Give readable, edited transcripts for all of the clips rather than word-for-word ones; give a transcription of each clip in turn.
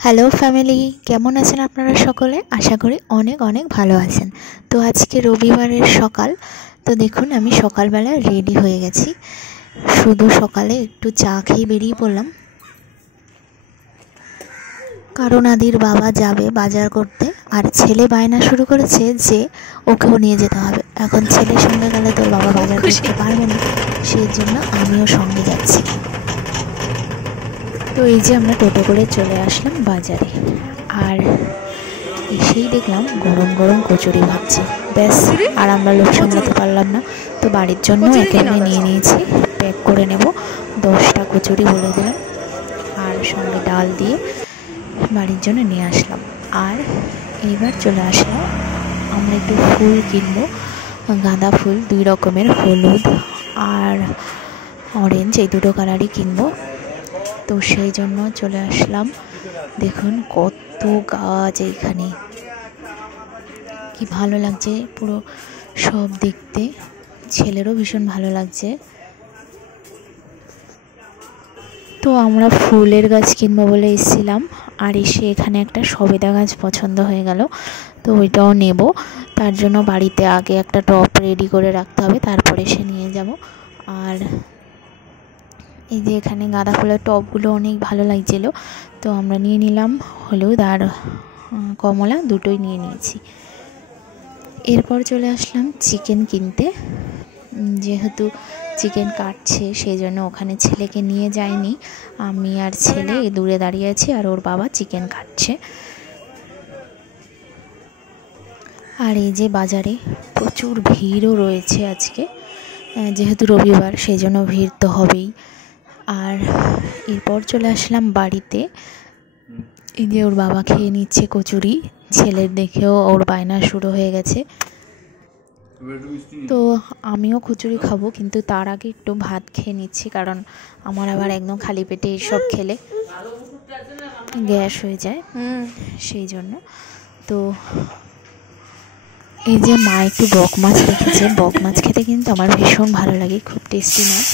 Hello family, কেমন আছেন আপনারা সকলে? আশা করি অনেক অনেক ভালো আছেন। তো আজকে রবিবারের সকাল। তো দেখুন, আমি সকালবেলা রেডি হয়ে গেছি। শুধু সকালে একটু চা খেয়ে বেরিয়ে পড়লাম, কারণ আদির বাবা যাবে বাজার করতে। আর ছেলে বায়না শুরু করেছে যে ওকেও নিয়ে যেতে হবে। এখন ছেলের সঙ্গে গেলে তোর বাবা বাজার করতে পারবে না, সেই জন্য আমিও সঙ্গে যাচ্ছি। তো এই যে আমরা টোটো করে চলে আসলাম বাজারে, আর এসেই দেখলাম গরম গরম কচুরি ভাজছে। ব্যাস, আর আমরা লোক সামলাতে পারলাম না, তো বাড়ির জন্য একেবারে নিয়ে নিয়েছি। প্যাক করে নেব, 10টা কচুরি বলে দিলাম, আর সঙ্গে ডাল দিয়ে বাড়ির জন্য নিয়ে আসলাম। আর এইবার চলে আসলাম, আমরা একটু ফুল কিনবো, গাঁদা ফুল 2 রকমের, হলুদ আর অরেঞ্জ, এই দুটো কালারই কিনবো। তো সেই জন্য চলে আসলাম। দেখুন কত গাছ এইখানে, কি ভালো লাগছে পুরো সব দেখতে। ছেলেরও ভীষণ ভালো লাগছে। তো আমরা ফুলের গাছ কিনবো বলে এসেছিলাম, আর এসে এখানে একটা সবেদা গাছ পছন্দ হয়ে গেল, তো ওইটাও নেব। তার জন্য বাড়িতে আগে একটা টব রেডি করে রাখতে হবে, তারপরে সে নিয়ে যাব। আর এই যে এখানে গাঁদা ফুলের টবগুলো অনেক ভালো লাগছিল, তো আমরা নিয়ে নিলাম। হলুদ আর কমলা দুটোই নিয়ে নিয়েছি। এরপর চলে আসলাম চিকেন কিনতে। যেহেতু চিকেন কাটছে, সেই জন্য ওখানে ছেলেকে নিয়ে যাইনি। আমি আর ছেলে দূরে দাঁড়িয়ে আছি, আর ওর বাবা চিকেন কাটছে। আর এই যে বাজারে প্রচুর ভিড়ও রয়েছে আজকে, যেহেতু রবিবার, সেই জন্য ভিড় তো হবেই। আর এরপর চলে আসলাম বাড়িতে। এই যে ওর বাবা খেয়ে নিচ্ছে কচুরি, ছেলের দেখেও ওর বায়না শুরু হয়ে গেছে। তো আমিও কচুরি খাবো, কিন্তু তার আগে একটু ভাত খেয়ে নিচ্ছি, কারণ আমার আবার একদম খালি পেটে এইসব খেলে গ্যাস হয়ে যায়, সেই জন্য। তো এই যে মা একটু বক মাছ রেখেছে, বক মাছ খেতে কিন্তু আমার ভীষণ ভালো লাগে, খুব টেস্টি মাছ।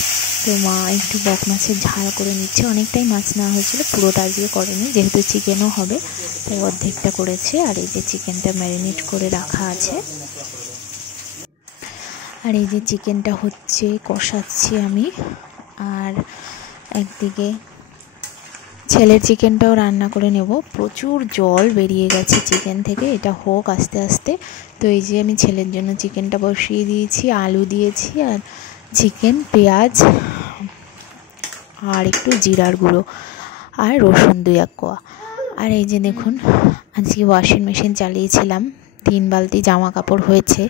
তো মা একটু বক মাছের ঝাল করে নিচ্ছে। অনেকটাই মাছ নেওয়া হয়েছিল, পুরোটা দিয়ে করেনি, যেহেতু চিকেনও হবে তাই অর্ধেকটা করেছে। আর এই যে চিকেনটা ম্যারিনেট করে রাখা আছে, আর এই যে চিকেনটা হচ্ছে, কষাচ্ছি আমি। আর একদিকে ছেলের চিকেনটাও রান্না করে নেব। প্রচুর জল বেরিয়ে গেছে চিকেন থেকে, এটা হোক আস্তে আস্তে। তো এই যে আমি ছেলের জন্য চিকেনটা বসিয়ে দিয়েছি, আলু দিয়েছি, আর চিকেন, পেঁয়াজ আর একটু জিরার গুঁড়ো, আর রসুন 2-1 কোয়া। আর এই যে দেখুন, আজকে ওয়াশিং মেশিন চালিয়েছিলাম, 3 বালতি জামা কাপড় হয়েছে।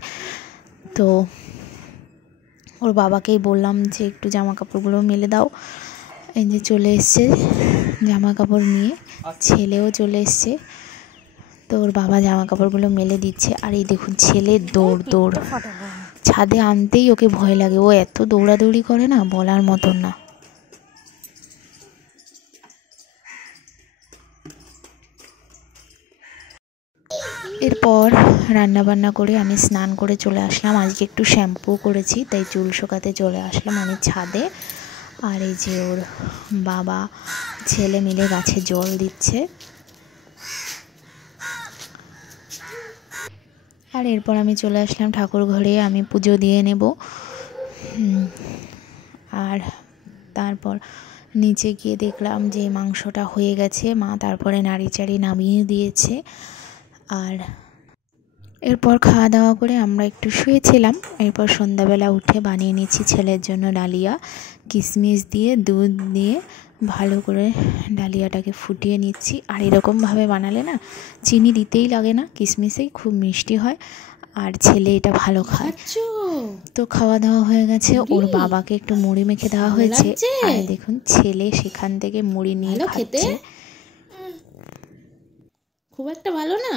তো ওর বাবাকেই বললাম যে একটু জামা কাপড়গুলো মেলে দাও। এই যে চলে এসছে জামা কাপড় নিয়ে, ছেলেও চলে এসছে। তো ওর বাবা জামা কাপড়গুলো মেলে দিচ্ছে। আর এই দেখুন, ছেলে দৌড় ছাদে আনতেই ওকে ভয় লাগে, ও এত দৌড়াদৌড়ি করে না, বলার মতন না। এরপর রান্না বান্না করে আমি স্নান করে চলে আসলাম। আজকে একটু শ্যাম্পু করেছি, তাই চুল শোকাতে চলে আসলাম আমি ছাদে। আর এই যে ওর বাবা ছেলে মিলে গাছে জল দিচ্ছে। আর এরপর আমি চলে আসলাম ঠাকুর ঘরে, আমি পুজো দিয়ে নেব। আর তারপর নিচে গিয়ে দেখলাম যে মাংসটা হয়ে গেছে, মা তারপরে নাড়ি চাড়ি নামিয়ে দিয়েছে। আর এরপর খাওয়া দাওয়া করে আমরা একটু শুয়েছিলাম। এরপর সন্ধ্যাবেলা উঠে বানিয়ে নিচ্ছি ছেলের জন্য ডালিয়া, কিশমিশ দিয়ে দুধ দিয়ে ভালো করে ডালিয়াটাকে ফুটিয়ে নিচ্ছি। আর এরকমভাবে বানালে না চিনি দিতেই লাগে না, কিশমিশেই খুব মিষ্টি হয়, আর ছেলে এটা ভালো খায়। তো খাওয়া দাওয়া হয়ে গেছে, ওর বাবাকে একটু মুড়ি মেখে দেওয়া হয়েছে। আর দেখুন ছেলে সেখান থেকে মুড়ি নিয়ে খাচ্ছে। খুব একটা ভালো না।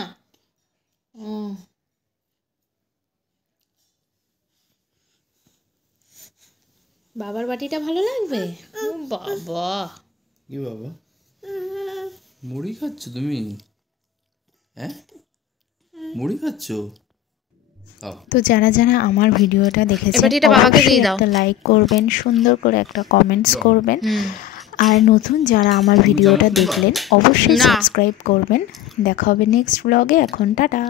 বাবার বাটিটা ভালো লাগবে। বাবা, কি বাবা, মুড়ি খাচ্ছ তুমি? হ্যাঁ, মুড়ি খাচ্ছ? তো যারা যারা আমার ভিডিওটা দেখেছেন, অবশ্যই একটা লাইক করবেন, সুন্দর করে একটা কমেন্টস করবেন। আর নতুন যারা আমার ভিডিওটা দেখলেন অবশ্যই সাবস্ক্রাইব করবেন। দেখা হবে নেক্সট ব্লগে। এখন টাটা।